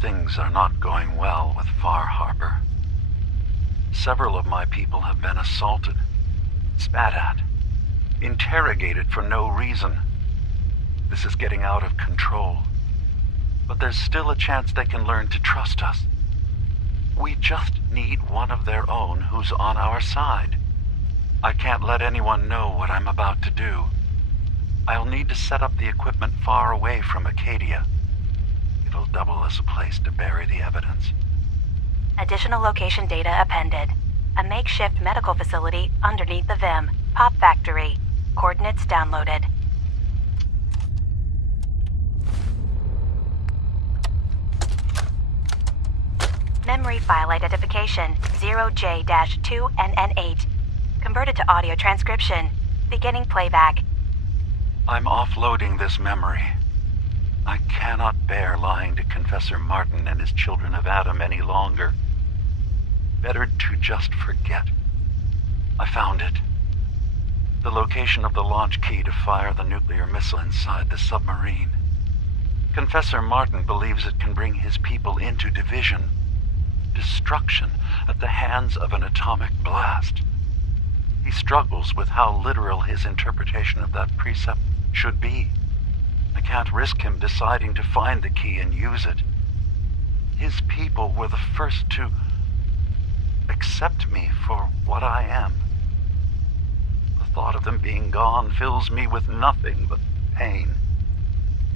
Things are not going well with Far Harbor. Several of my people have been assaulted, spat at, interrogated for no reason. This is getting out of control. But there's still a chance they can learn to trust us. We just need one of their own who's on our side. I can't let anyone know what I'm about to do. I'll need to set up the equipment far away from Acadia. It'll double as a place to bury the evidence. Additional location data appended. A makeshift medical facility underneath the VIM. Pop Factory. Coordinates downloaded. Memory file identification 0J-2NN8. Converted to audio transcription. Beginning playback. I'm offloading this memory. I cannot bear lying to Confessor Martin and his children of Adam any longer. Better to just forget. I found it. The location of the launch key to fire the nuclear missile inside the submarine. Confessor Martin believes it can bring his people into division. Destruction at the hands of an atomic blast. He struggles with how literal his interpretation of that precept should be. I can't risk him deciding to find the key and use it. His people were the first to accept me for what I am. The thought of them being gone fills me with nothing but pain.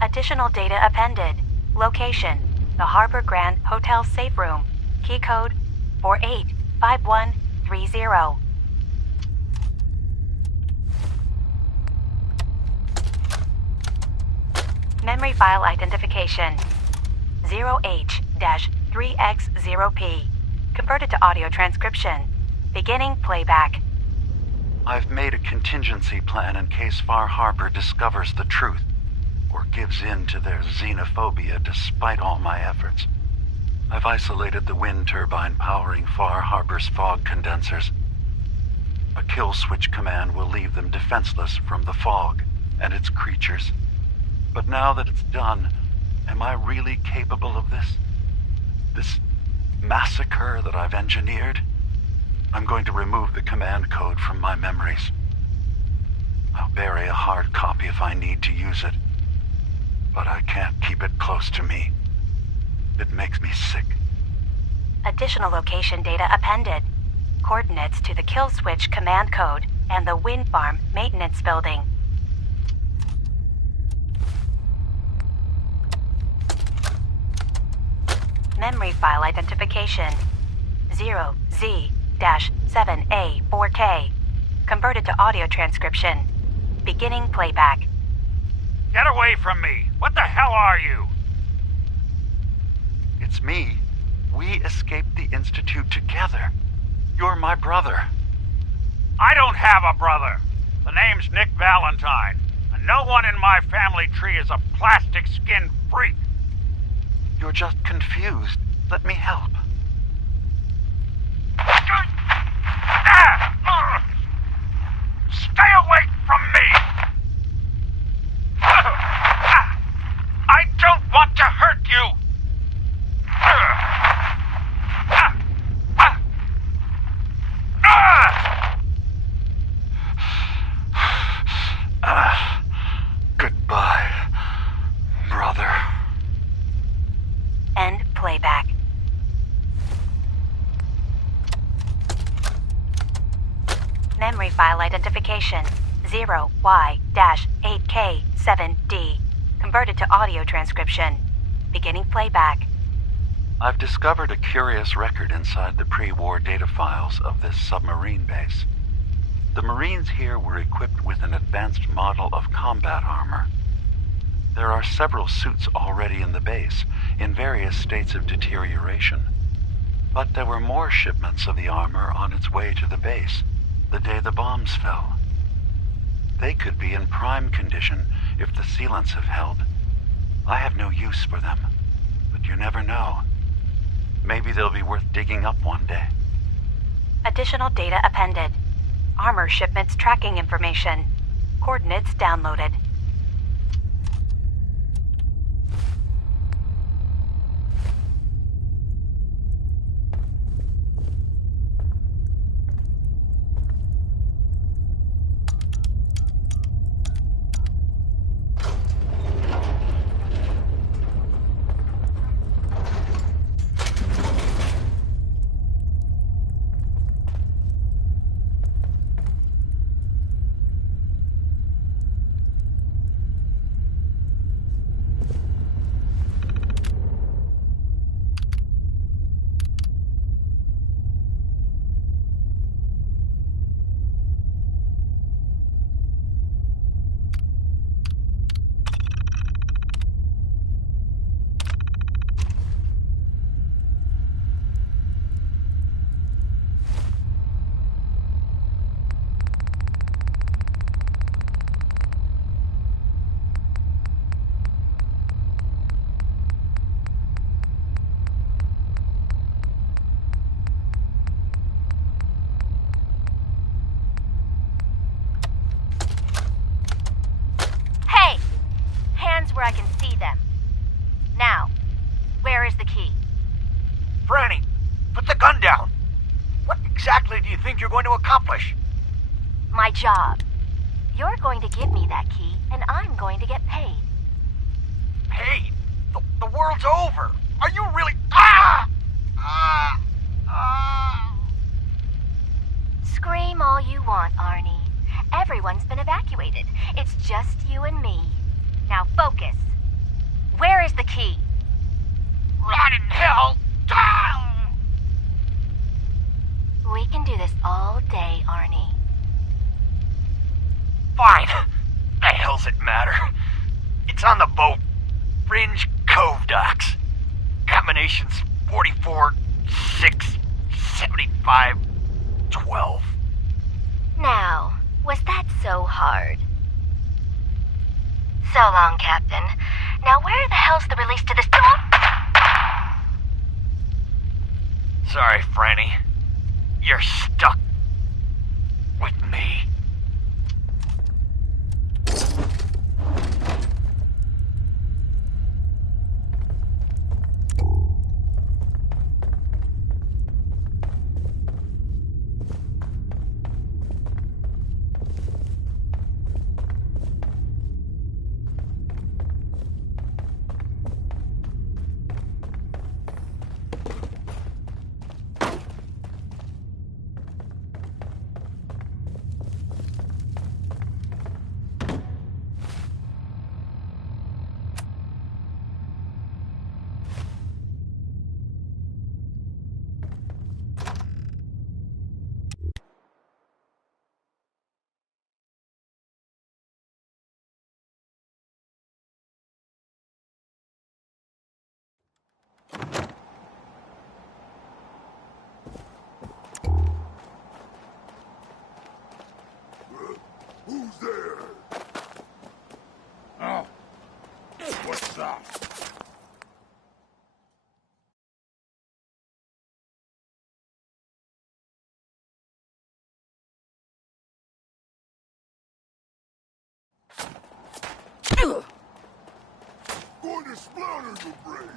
Additional data appended. Location: the Harbor Grand Hotel safe room. Key code 485130. Memory file identification 0H-3X0P. Converted to audio transcription. Beginning playback. I've made a contingency plan in case Far Harbor discovers the truth, or gives in to their xenophobia despite all my efforts. I've isolated the wind turbine powering Far Harbor's fog condensers. A kill switch command will leave them defenseless from the fog and its creatures. But now that it's done, am I really capable of this? This massacre that I've engineered? I'm going to remove the command code from my memories. I'll bury a hard copy if I need to use it. But I can't keep it close to me. It makes me sick. Additional location data appended. Coordinates to the kill switch command code and the wind farm maintenance building. Memory file identification 0Z-7A4K. Converted to audio transcription. Beginning playback. Get away from me! What the hell are you? It's me. We escaped the Institute together. You're my brother. I don't have a brother. The name's Nick Valentine, and no one in my family tree is a plastic-skinned freak. You're just confused. Let me help. Stay away from me! I don't want to hurt you! Goodbye, brother. End playback. Memory file identification 0Y-8K7D. Converted to audio transcription. Beginning playback. I've discovered a curious record inside the pre-war data files of this submarine base. The Marines here were equipped with an advanced model of combat armor. There are several suits already in the base, in various states of deterioration. But there were more shipments of the armor on its way to the base the day the bombs fell. They could be in prime condition if the sealants have held. I have no use for them, but you never know. Maybe they'll be worth digging up one day. Additional data appended. Armor shipments tracking information. Coordinates downloaded. Where's the key? Franny, put the gun down. What exactly do you think you're going to accomplish? My job. You're going to give me that key, and I'm going to get paid. Hey, the world's over. Are you really... Ah! Ah! Ah! Scream all you want, Arnie. Everyone's been evacuated. It's just you and me. Now focus. Where is the key? Rot in hell! Ah! We can do this all day, Arnie. Fine. The hell's it matter? It's on the boat. Fringe Cove docks. Combinations 44, 6, 75, 12. Now, was that so hard? So long, Captain. Now where the hell's the release to this... Sorry, Franny. You're stuck with me. Who's there? Oh, what's up? Going to splatter your brain.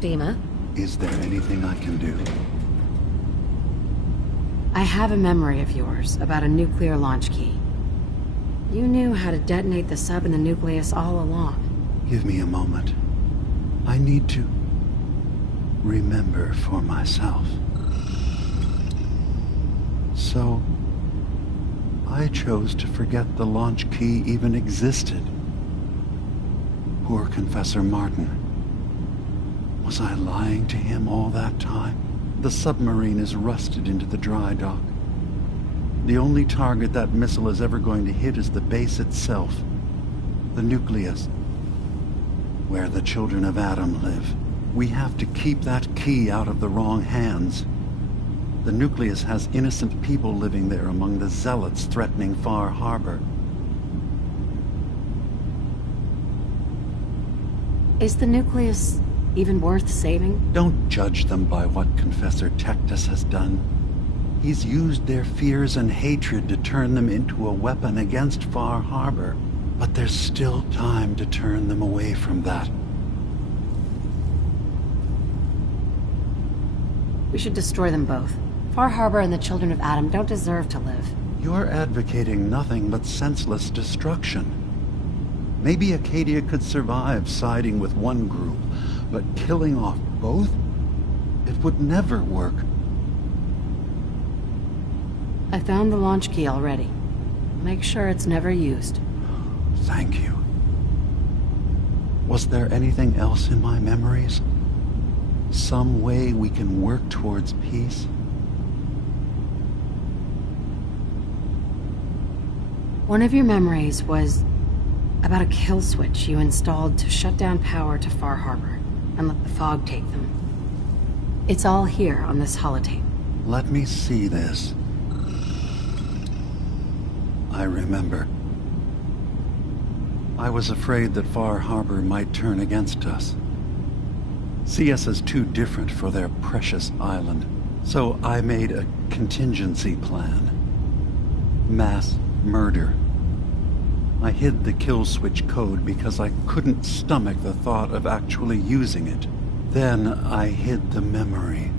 Dima. Is there anything I can do? I have a memory of yours about a nuclear launch key. You knew how to detonate the sub in the nucleus all along. Give me a moment. I need to remember for myself. So, I chose to forget the launch key even existed. Poor Confessor Martin. Was I lying to him all that time? The submarine is rusted into the dry dock. The only target that missile is ever going to hit is the base itself. The nucleus. Where the children of Adam live. We have to keep that key out of the wrong hands. The nucleus has innocent people living there among the zealots threatening Far Harbor. Is the nucleus even worth saving? Don't judge them by what Confessor Tectus has done. He's used their fears and hatred to turn them into a weapon against Far Harbor. But there's still time to turn them away from that. We should destroy them both. Far Harbor and the children of Adam don't deserve to live. You're advocating nothing but senseless destruction. Maybe Acadia could survive siding with one group, but killing off both? It would never work. I found the launch key already. Make sure it's never used. Thank you. Was there anything else in my memories? Some way we can work towards peace? One of your memories was about a kill switch you installed to shut down power to Far Harbor and let the fog take them. It's all here on this holotape. Let me see this. I remember. I was afraid that Far Harbor might turn against us. See us as too different for their precious island. So I made a contingency plan. Mass murder. I hid the kill switch code because I couldn't stomach the thought of actually using it. Then I hid the memory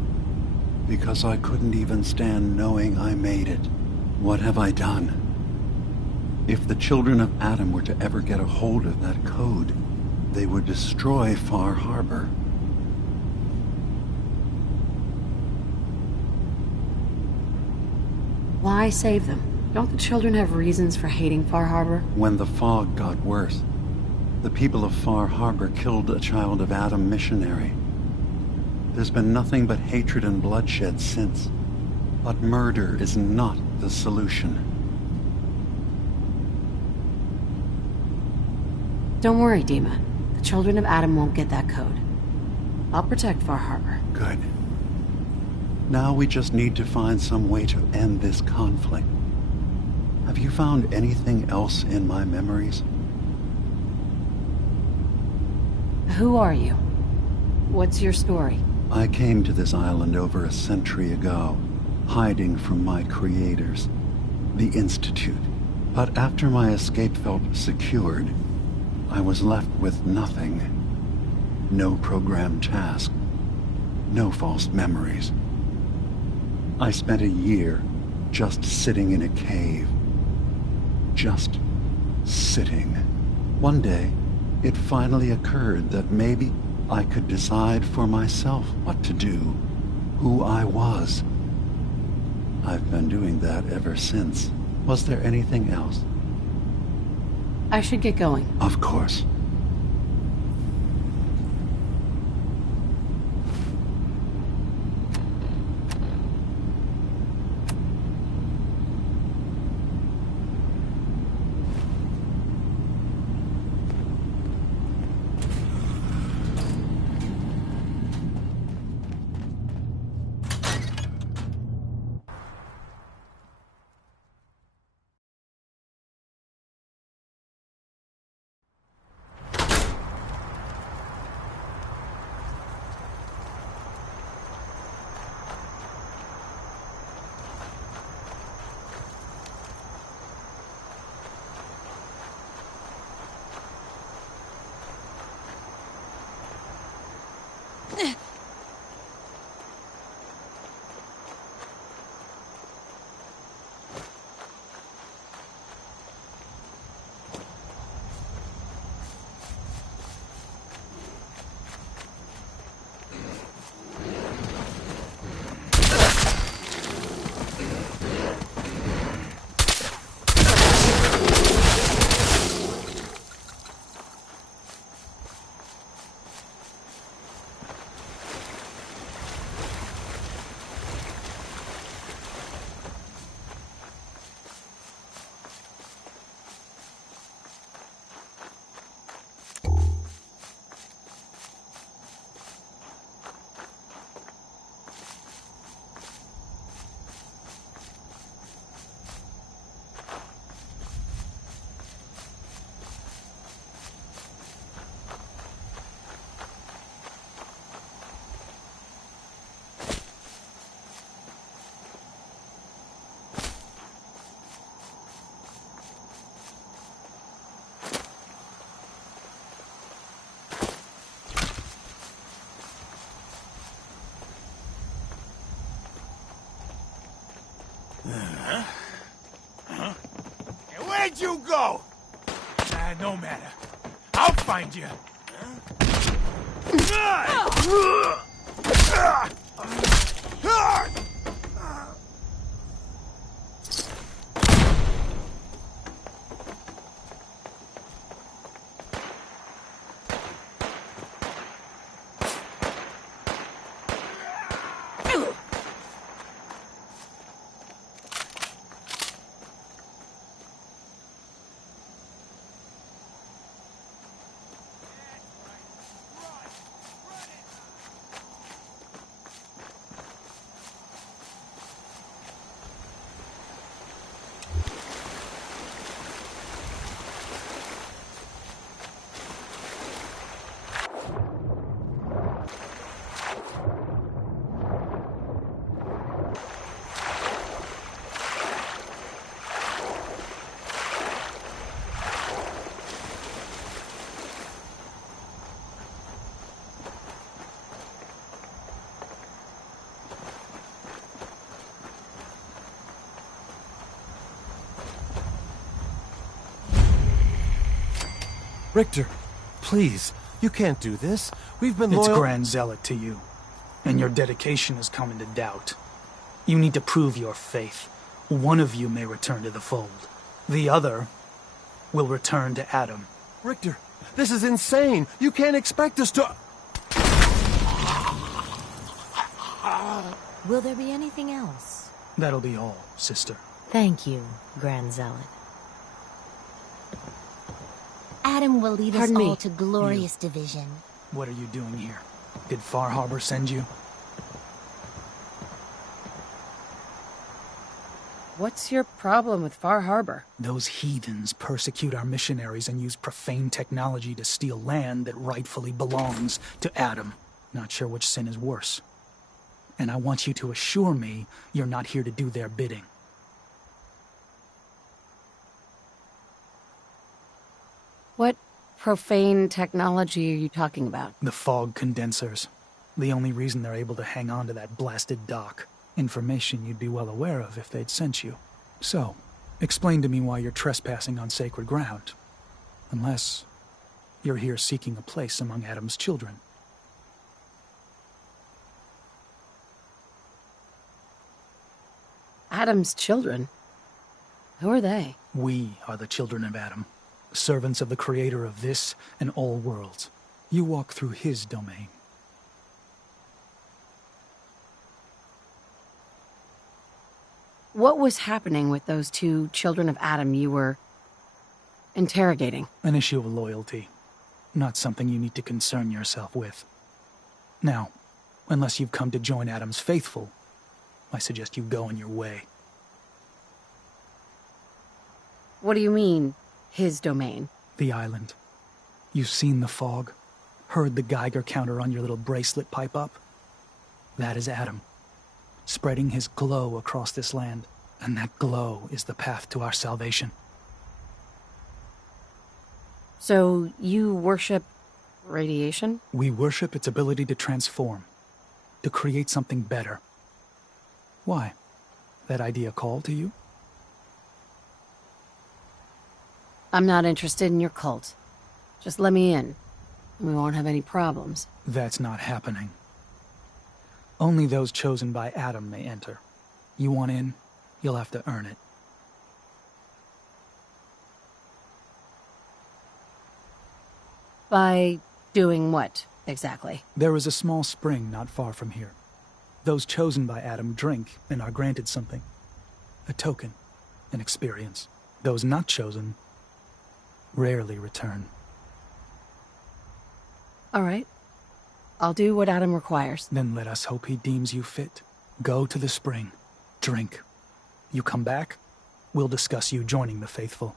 because I couldn't even stand knowing I made it. What have I done? If the children of Adam were to ever get a hold of that code, they would destroy Far Harbor. Why save them? Don't the children have reasons for hating Far Harbor? When the fog got worse, the people of Far Harbor killed a child of Adam missionary. There's been nothing but hatred and bloodshed since. But murder is not the solution. Don't worry, Dima. The children of Adam won't get that code. I'll protect Far Harbor. Good. Now we just need to find some way to end this conflict. Have you found anything else in my memories? Who are you? What's your story? I came to this island over a century ago, hiding from my creators, the Institute. But after my escape felt secured, I was left with nothing. No programmed task. No false memories. I spent a year just sitting in a cave. Just sitting. One day, it finally occurred that maybe I could decide for myself what to do, who I was. I've been doing that ever since. Was there anything else? I should get going. Of course. Hey, where'd you go? No matter. I'll find you. Richter, please, you can't do this. We've been loyal— It's Grand Zealot to you, and your dedication has come into doubt. You need to prove your faith. One of you may return to the fold. The other will return to Adam. Richter, this is insane. You can't expect us to— Will there be anything else? That'll be all, sister. Thank you, Grand Zealot. Adam will lead us Pardon me. all to glorious division. What are you doing here? Did Far Harbor send you? What's your problem with Far Harbor? Those heathens persecute our missionaries and use profane technology to steal land that rightfully belongs to Adam. Not sure which sin is worse. And I want you to assure me you're not here to do their bidding. What profane technology are you talking about? The fog condensers. The only reason they're able to hang on to that blasted dock. Information you'd be well aware of if they'd sent you. So, explain to me why you're trespassing on sacred ground. Unless you're here seeking a place among Adam's children. Adam's children? Who are they? We are the children of Adam. Servants of the creator of this and all worlds. You walk through his domain. What was happening with those two children of Adam you were interrogating? An issue of loyalty. Not something you need to concern yourself with. Now, unless you've come to join Adam's faithful, I suggest you go on your way. What do you mean, his domain? The island. You've seen the fog? Heard the Geiger counter on your little bracelet pipe up? That is Adam. Spreading his glow across this land. And that glow is the path to our salvation. So, you worship radiation? We worship its ability to transform. To create something better. Why? That idea call to you? I'm not interested in your cult. Just let me in. We won't have any problems. That's not happening. Only those chosen by Adam may enter. You want in, you'll have to earn it. By doing what, exactly? There is a small spring not far from here. Those chosen by Adam drink and are granted something. A token, an experience. Those not chosen rarely return. All right. I'll do what Adam requires. Then let us hope he deems you fit. Go to the spring. Drink. You come back, we'll discuss you joining the faithful.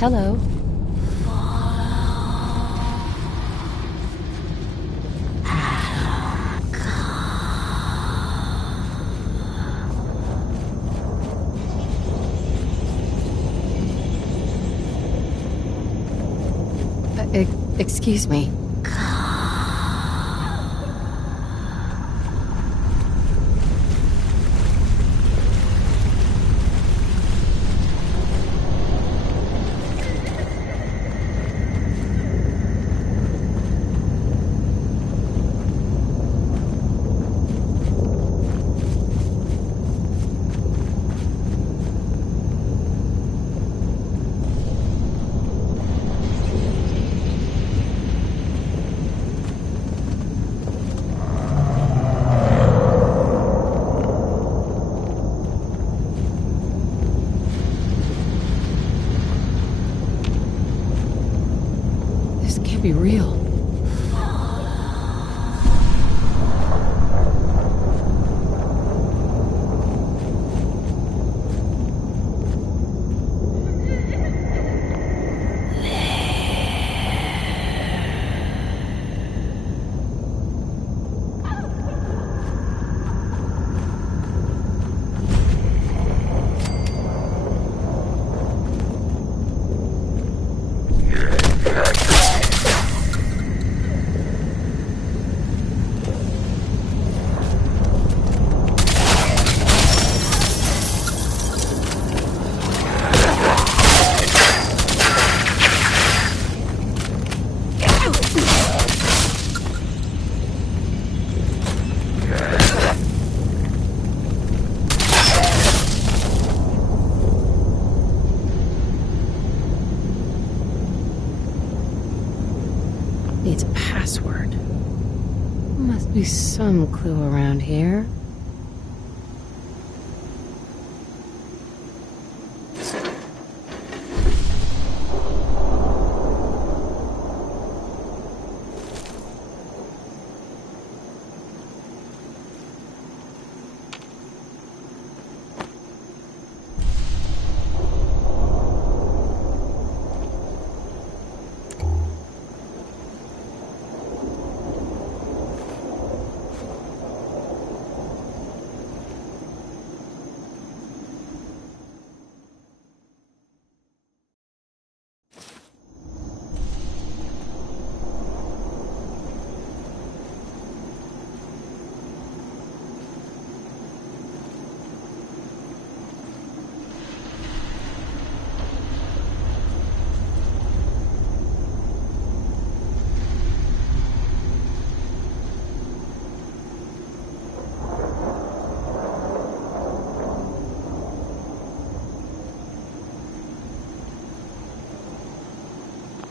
Hello. Excuse me. Be real. Needs a password. Must be some clue around here.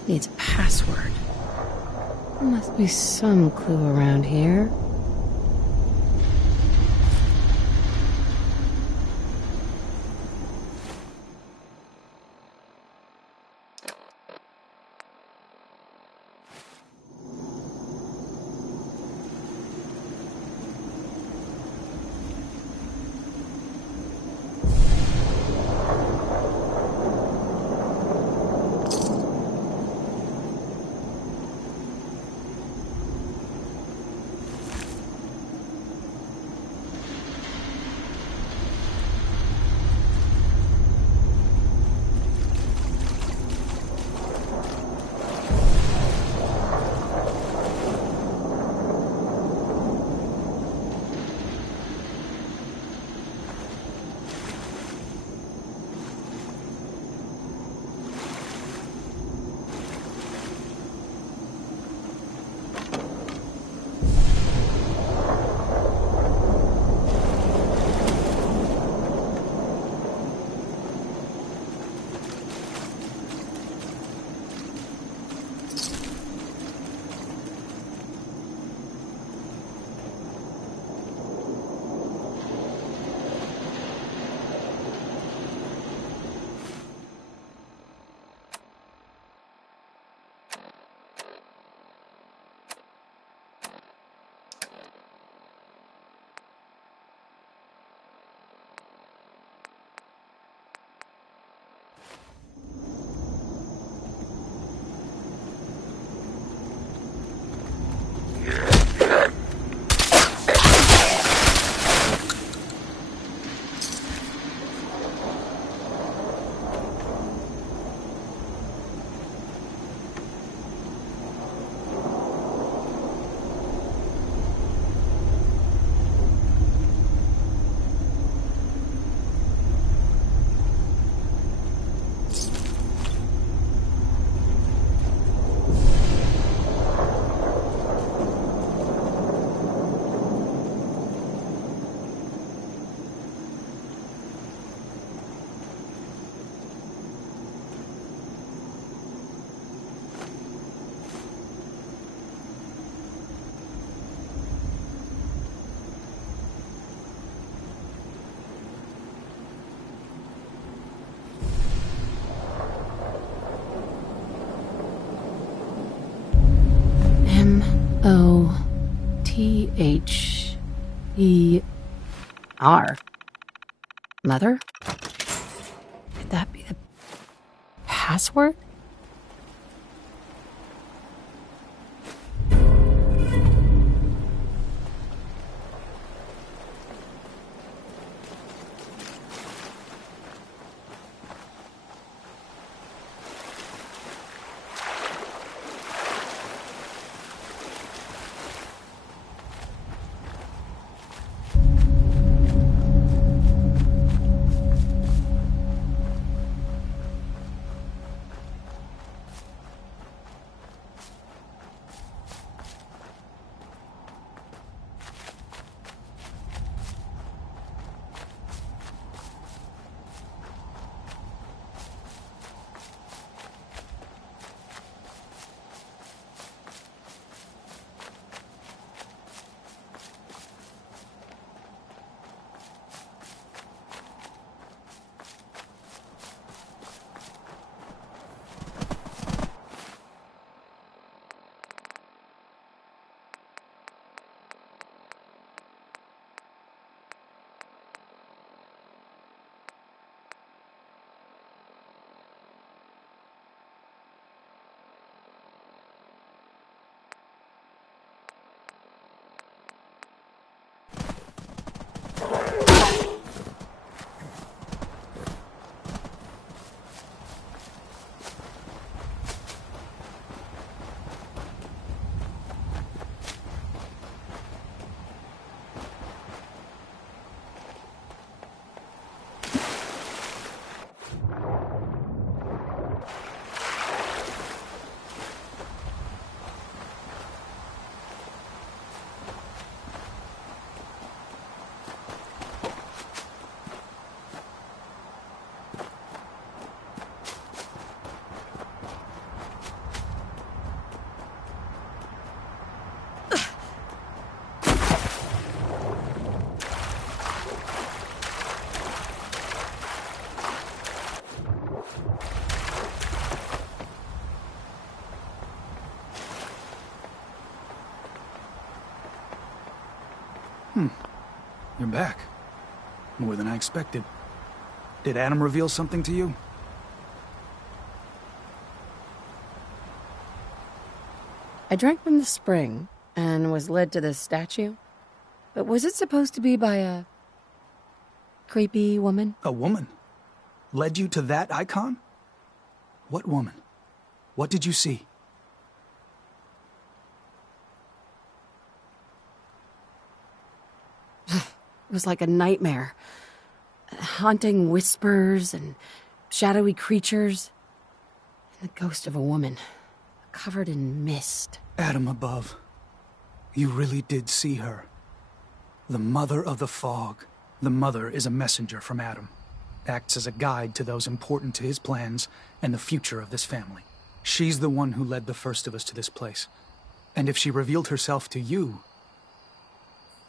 Needs a password. Must be some clue around here. M-O-T-H-E-R. Mother? Could that be the password? You're back. More than I expected. Did Adam reveal something to you? I drank from the spring and was led to this statue. But was it supposed to be by a creepy woman? A woman? Led you to that icon? What woman? What did you see? It was like a nightmare. Haunting whispers and shadowy creatures. And the ghost of a woman, covered in mist. Adam above. You really did see her. The Mother of the Fog. The Mother is a messenger from Adam. Acts as a guide to those important to his plans and the future of this family. She's the one who led the first of us to this place. And if she revealed herself to you,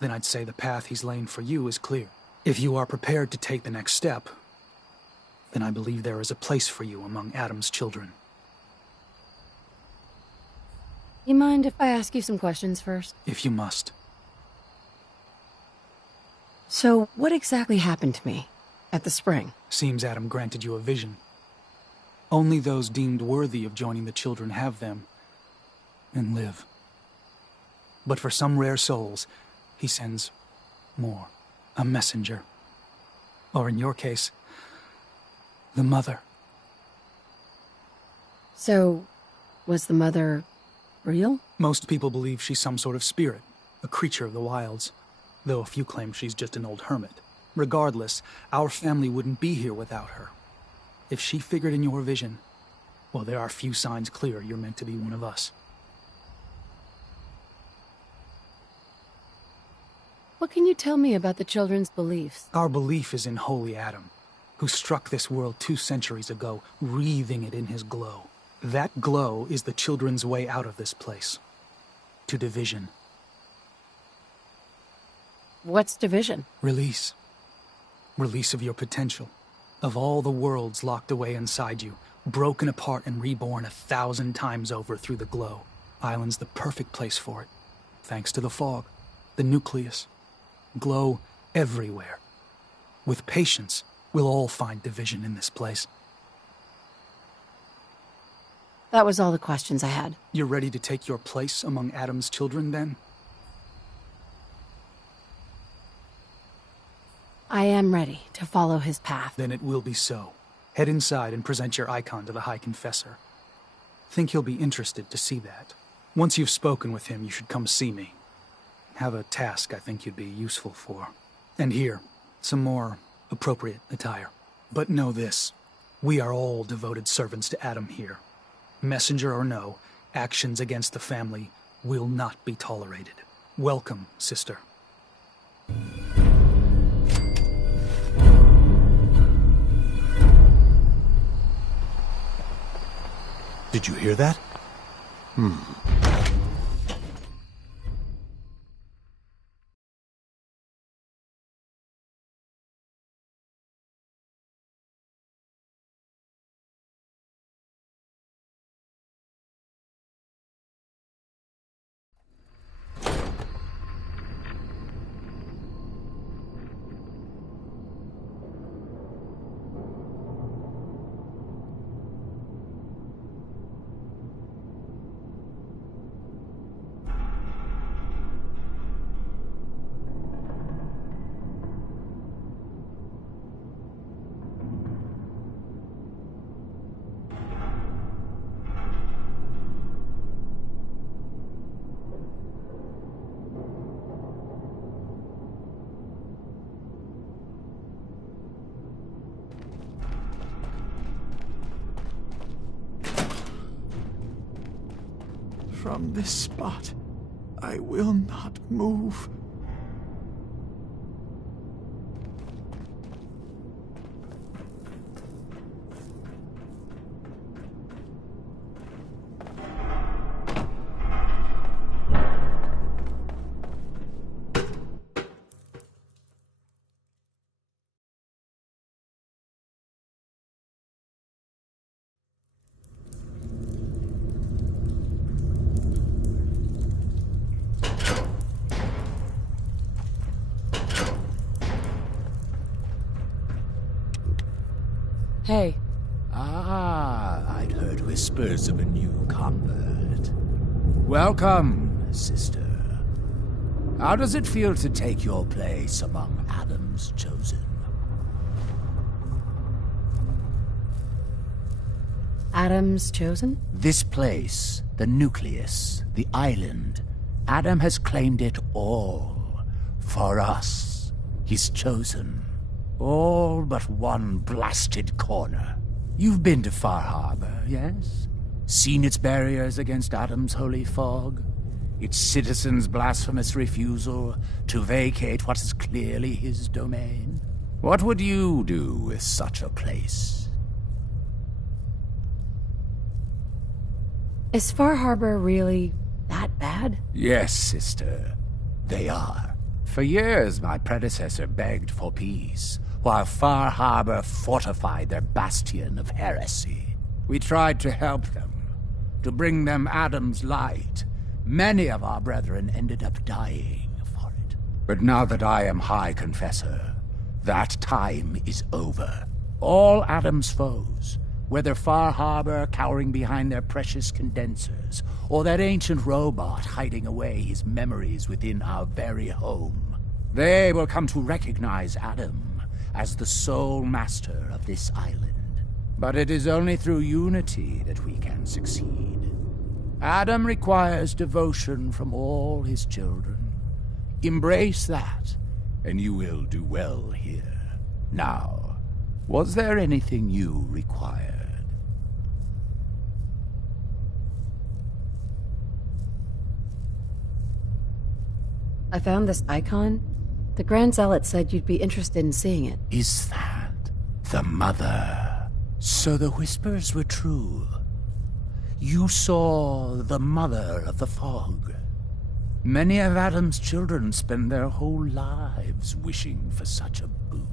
then I'd say the path he's laying for you is clear. If you are prepared to take the next step, then I believe there is a place for you among Adam's children. You mind if I ask you some questions first? If you must. So, what exactly happened to me at the spring? Seems Adam granted you a vision. Only those deemed worthy of joining the children have them and live. But for some rare souls, he sends more. A messenger. Or in your case, the Mother. So, was the Mother real? Most people believe she's some sort of spirit, a creature of the wilds, though a few claim she's just an old hermit. Regardless, our family wouldn't be here without her. If she figured in your vision, well, there are few signs clear you're meant to be one of us. What can you tell me about the children's beliefs? Our belief is in Holy Adam, who struck this world 2 centuries ago, wreathing it in his glow. That glow is the children's way out of this place. To division. What's division? Release. Release of your potential. Of all the worlds locked away inside you, broken apart and reborn 1,000 times over through the glow. Island's the perfect place for it. thanks to the fog, the nucleus. Glow everywhere. With patience, we'll all find division in this place. That was all the questions I had. You're ready to take your place among Adam's children, then? I am ready to follow his path. Then it will be so. Head inside and present your icon to the High Confessor. Think he'll be interested to see that. Once you've spoken with him, you should come see me. Have a task I think you'd be useful for. And here, some more appropriate attire. But know this, we are all devoted servants to Adam here. Messenger or no, actions against the family will not be tolerated. Welcome, sister. Did you hear that? From this spot, I will not move. Hey. I'd heard whispers of a new convert. Welcome, sister. How does it feel to take your place among Adam's chosen? Adam's chosen? This place, the nucleus, the island, Adam has claimed it all. For us, his chosen. All but one blasted corner. You've been to Far Harbor, yes? Seen its barriers against Adam's holy fog? Its citizens' blasphemous refusal to vacate what is clearly his domain? What would you do with such a place? Is Far Harbor really that bad? Yes, sister. They are. For years, my predecessor begged for peace, while Far Harbor fortified their bastion of heresy. We tried to help them, to bring them Adam's light. Many of our brethren ended up dying for it. But now that I am High Confessor, that time is over. All Adam's foes, whether Far Harbor cowering behind their precious condensers, or that ancient robot hiding away his memories within our very home, they will come to recognize Adam as the sole master of this island. But it is only through unity that we can succeed. Adam requires devotion from all his children. Embrace that, and you will do well here. Now, was there anything you required? I found this icon. The Grand Zealot said you'd be interested in seeing it. Is that the mother? So the whispers were true. You saw the mother of the fog. Many of Adam's children spend their whole lives wishing for such a boon.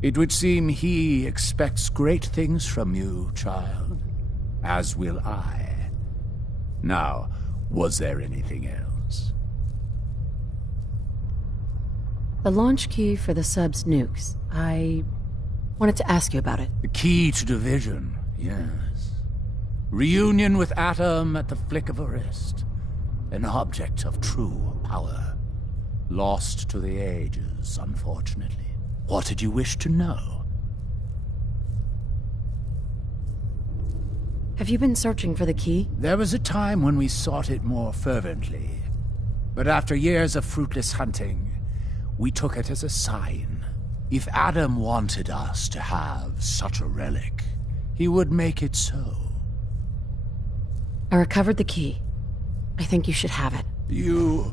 It would seem he expects great things from you, child. As will I. Now, was there anything else? The launch key for the sub's nukes. I wanted to ask you about it. The key to division, yes. Reunion with Atom at the flick of a wrist. An object of true power. Lost to the ages, unfortunately. What did you wish to know? Have you been searching for the key? There was a time when we sought it more fervently. But after years of fruitless hunting, we took it as a sign. If Adam wanted us to have such a relic, he would make it so. I recovered the key. I think you should have it. You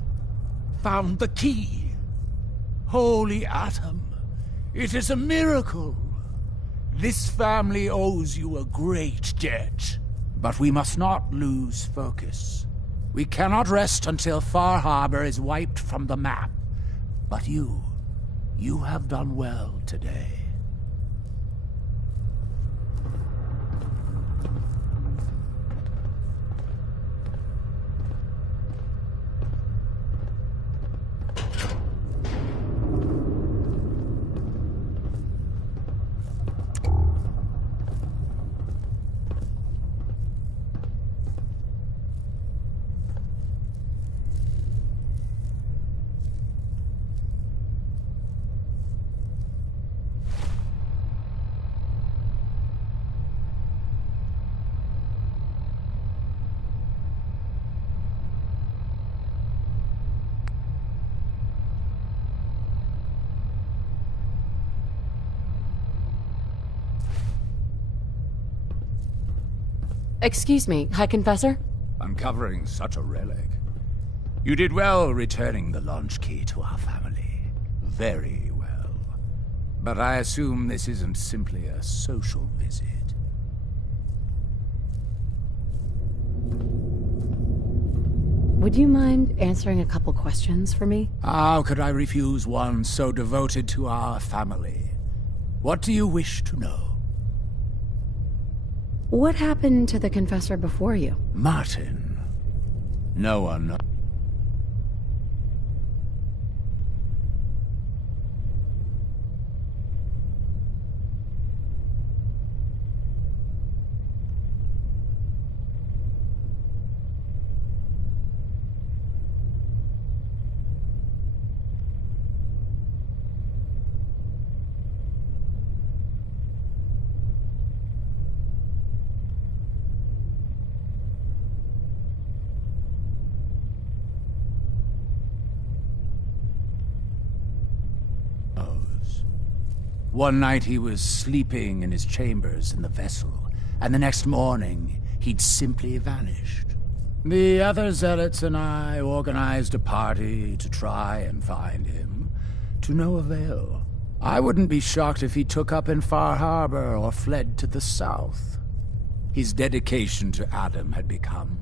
found the key. Holy Atom, it is a miracle. This family owes you a great debt. But we must not lose focus. We cannot rest until Far Harbor is wiped from the map. But you have done well today. Excuse me, High Confessor? Uncovering such a relic. You did well returning the launch key to our family. Very well. But I assume this isn't simply a social visit. Would you mind answering a couple questions for me? How could I refuse one so devoted to our family? What do you wish to know? What happened to the Confessor before you? Martin. No one knows. One night he was sleeping in his chambers in the vessel, and the next morning he'd simply vanished. The other zealots and I organized a party to try and find him, to no avail. I wouldn't be shocked if he took up in Far Harbor or fled to the south. His dedication to Adam had become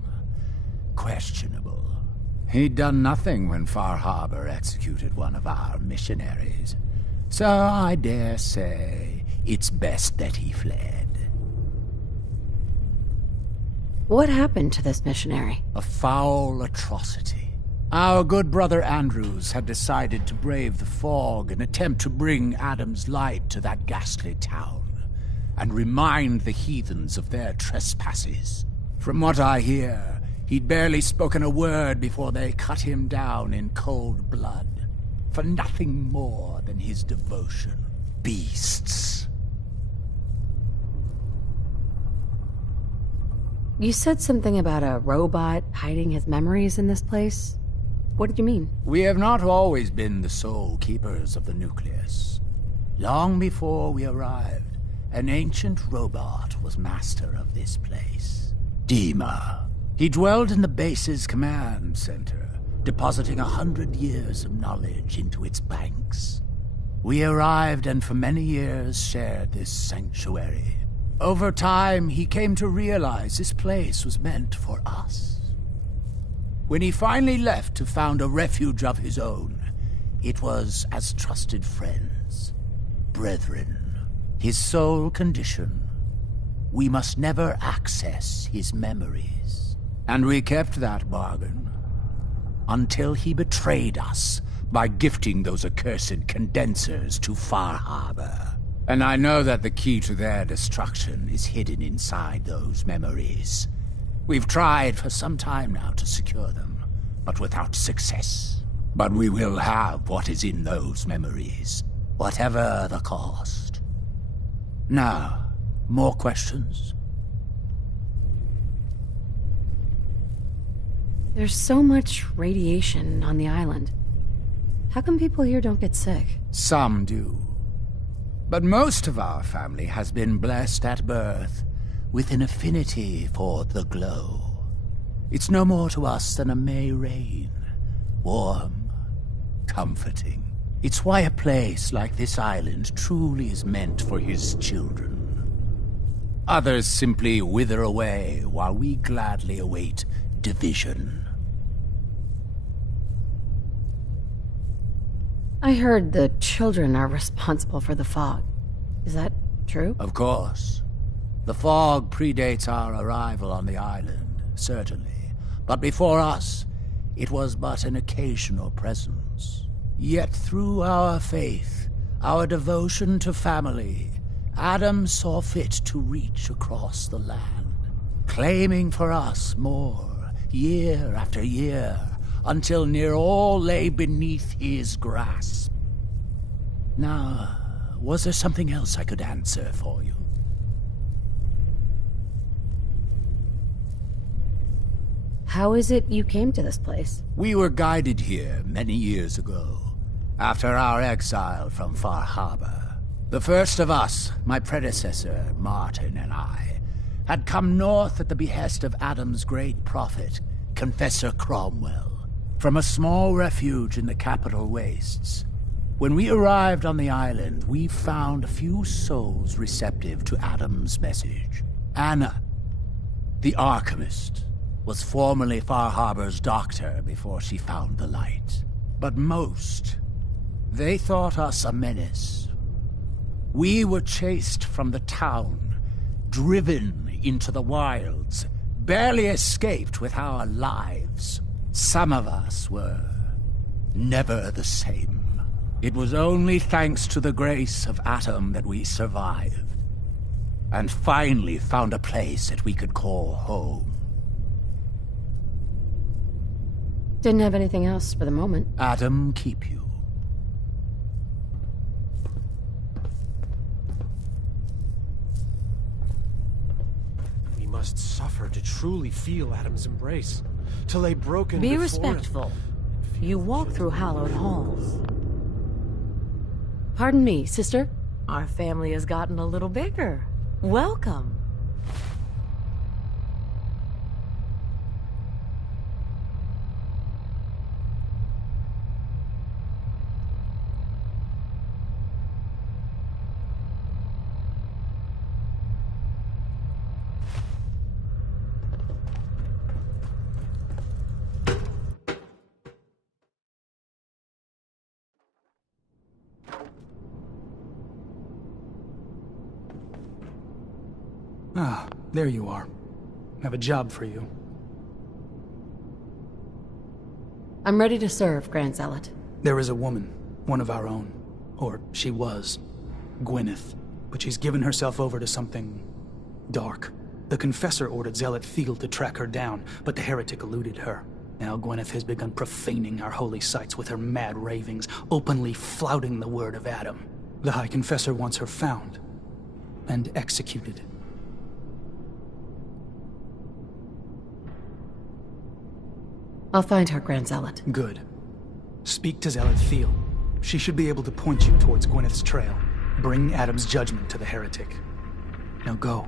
questionable. He'd done nothing when Far Harbor executed one of our missionaries. So I dare say it's best that he fled. What happened to this missionary? A foul atrocity. Our good brother Andrews had decided to brave the fog and attempt to bring Adam's light to that ghastly town, and remind the heathens of their trespasses. From what I hear, he'd barely spoken a word before they cut him down in cold blood. For nothing more than his devotion. Beasts. You said something about a robot hiding his memories in this place? What did you mean? We have not always been the sole keepers of the nucleus. Long before we arrived, an ancient robot was master of this place. Dima. He dwelled in the base's command center, depositing 100 years of knowledge into its banks. We arrived and for many years shared this sanctuary. Over time, he came to realize this place was meant for us. When he finally left to found a refuge of his own, it was as trusted friends, brethren. His sole condition: we must never access his memories. And we kept that bargain. Until he betrayed us by gifting those accursed condensers to Far Harbor. And I know that the key to their destruction is hidden inside those memories. We've tried for some time now to secure them, but without success. But we will have what is in those memories, whatever the cost. Now, more questions? There's so much radiation on the island. How come people here don't get sick? Some do. But most of our family has been blessed at birth with an affinity for the glow. It's no more to us than a May rain. Warm, comforting. It's why a place like this island truly is meant for his children. Others simply wither away while we gladly await division. I heard the children are responsible for the fog. Is that true? Of course. The fog predates our arrival on the island, certainly. But before us, it was but an occasional presence. Yet through our faith, our devotion to family, Adam saw fit to reach across the land, claiming for us more, year after year, until near all lay beneath his grasp. Now, was there something else I could answer for you? How is it you came to this place? We were guided here many years ago, after our exile from Far Harbor. The first of us, my predecessor, Martin, and I, had come north at the behest of Adam's great prophet, Confessor Cromwell, from a small refuge in the capital wastes. When we arrived on the island, we found a few souls receptive to Adam's message. Anna, the Archimist, was formerly Far Harbor's doctor before she found the light. But most, they thought us a menace. We were chased from the town, driven into the wilds, barely escaped with our lives. Some of us were never the same. It was only thanks to the grace of Adam that we survived, and finally found a place that we could call home. Didn't have anything else for the moment. Adam keep you. We must suffer to truly feel Adam's embrace. To lay broken Be before respectful. You walk through hallowed halls. Pardon me, sister? Our family has gotten a little bigger. Welcome. Ah, there you are. I have a job for you. I'm ready to serve, Grand Zealot. There is a woman, one of our own. Or she was. Gwyneth. But she's given herself over to something dark. The Confessor ordered Zealot Field to track her down, but the heretic eluded her. Now Gwyneth has begun profaning our holy sites with her mad ravings, openly flouting the word of Adam. The High Confessor wants her found and executed. I'll find her, Grand Zealot. Good. Speak to Zealot Field. She should be able to point you towards Gwyneth's trail. Bring Adam's judgment to the heretic. Now go.